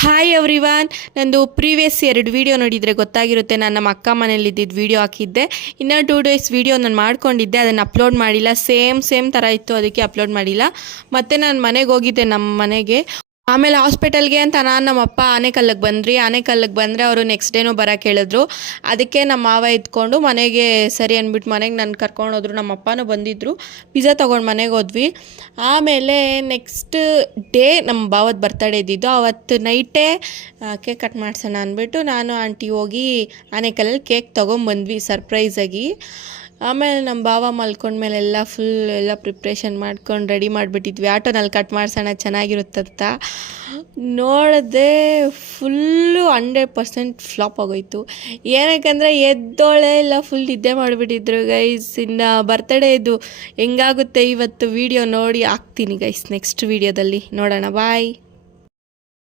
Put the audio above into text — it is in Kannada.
ಹಾಯ್ ಎವ್ರಿವಾನ್, ನಂದು ಪ್ರೀವಿಯಸ್ 2 ವೀಡಿಯೋ ನೋಡಿದರೆ ಗೊತ್ತಾಗಿರುತ್ತೆ. ನಾನು ನಮ್ಮ ಅಕ್ಕ ಮನೇಲಿ ಇದ್ದಿದ್ದು ವೀಡಿಯೋ ಹಾಕಿದ್ದೆ. ಇನ್ನೂ 2 ಡೇಸ್ ವೀಡಿಯೋ ನಾನು ಮಾಡ್ಕೊಂಡಿದ್ದೆ, ಅದನ್ನು ಅಪ್ಲೋಡ್ ಮಾಡಿಲ್ಲ. ಸೇಮ್ ಥರ ಇತ್ತು, ಅದಕ್ಕೆ ಅಪ್ಲೋಡ್ ಮಾಡಿಲ್ಲ. ಮತ್ತು ನಾನು ಮನೆಗೆ ಹೋಗಿದ್ದೆ, ನಮ್ಮ ಮನೆಗೆ. ಆಮೇಲೆ ಹಾಸ್ಪಿಟಲ್ಗೆ ಅಂತ ನಮ್ಮಪ್ಪ ಆನೆಕಲ್ಲಿಗೆ ಬಂದರೆ ಅವರು ನೆಕ್ಸ್ಟ್ ಡೇನೂ ಬರೋಕ್ಕೆ ಹೇಳಿದ್ರು. ಅದಕ್ಕೆ ನಮ್ಮ ಮಾವ ಎತ್ಕೊಂಡು ಮನೆಗೆ ಸರಿ ಅಂದ್ಬಿಟ್ಟು ಮನೆಗೆ ನನ್ನ ಕರ್ಕೊಂಡೋದ್ರು. ನಮ್ಮ ಅಪ್ಪನೂ ಬಂದಿದ್ದರು. ಪಿಜ್ಜಾ ತೊಗೊಂಡು ಮನೆಗೆ ಹೋದ್ವಿ. ಆಮೇಲೆ ನೆಕ್ಸ್ಟ್ ಡೇ ನಮ್ಮ ಭಾವದ ಬರ್ತಡೇ ಇದ್ದಿದ್ದು. ಅವತ್ತು ನೈಟೇ ಕೇಕ್ ಕಟ್ ಮಾಡಿಸೋಣ ಅಂದ್ಬಿಟ್ಟು ನಾನು ಆಂಟಿ ಹೋಗಿ ಆನೆಕಲ್ಲಲ್ಲಿ ಕೇಕ್ ತೊಗೊಂಬಂದ್ವಿ ಸರ್ಪ್ರೈಸಾಗಿ. ಆಮೇಲೆ ನಮ್ಮ ಭಾವ ಮಲ್ಕೊಂಡ್ಮೇಲೆ ಎಲ್ಲ ಪ್ರಿಪ್ರೇಷನ್ ಮಾಡ್ಕೊಂಡು ರೆಡಿ ಮಾಡಿಬಿಟ್ಟಿದ್ವಿ. ಆಟೋನಲ್ಲಿ ಕಟ್ ಮಾಡಿಸೋಣ ಚೆನ್ನಾಗಿರುತ್ತಂತ ನೋಡಿದೆ. ಫುಲ್ಲು 100% ಫ್ಲಾಪ್ ಆಗೋಯ್ತು. ಏನಕ್ಕಂದರೆ ಎದ್ದೋಳೆ ಇಲ್ಲ, ಫುಲ್ ನಿದ್ದೆ ಮಾಡಿಬಿಟ್ಟಿದ್ರು ಗೈಸ್. ಇನ್ನು ಬರ್ತಡೇ ಇದು ಹೆಂಗಾಗುತ್ತೆ ಇವತ್ತು ವೀಡಿಯೋ ನೋಡಿ ಹಾಕ್ತೀನಿ ಗೈಸ್, ನೆಕ್ಸ್ಟ್ ವೀಡಿಯೋದಲ್ಲಿ ನೋಡೋಣ. ಬಾಯ್.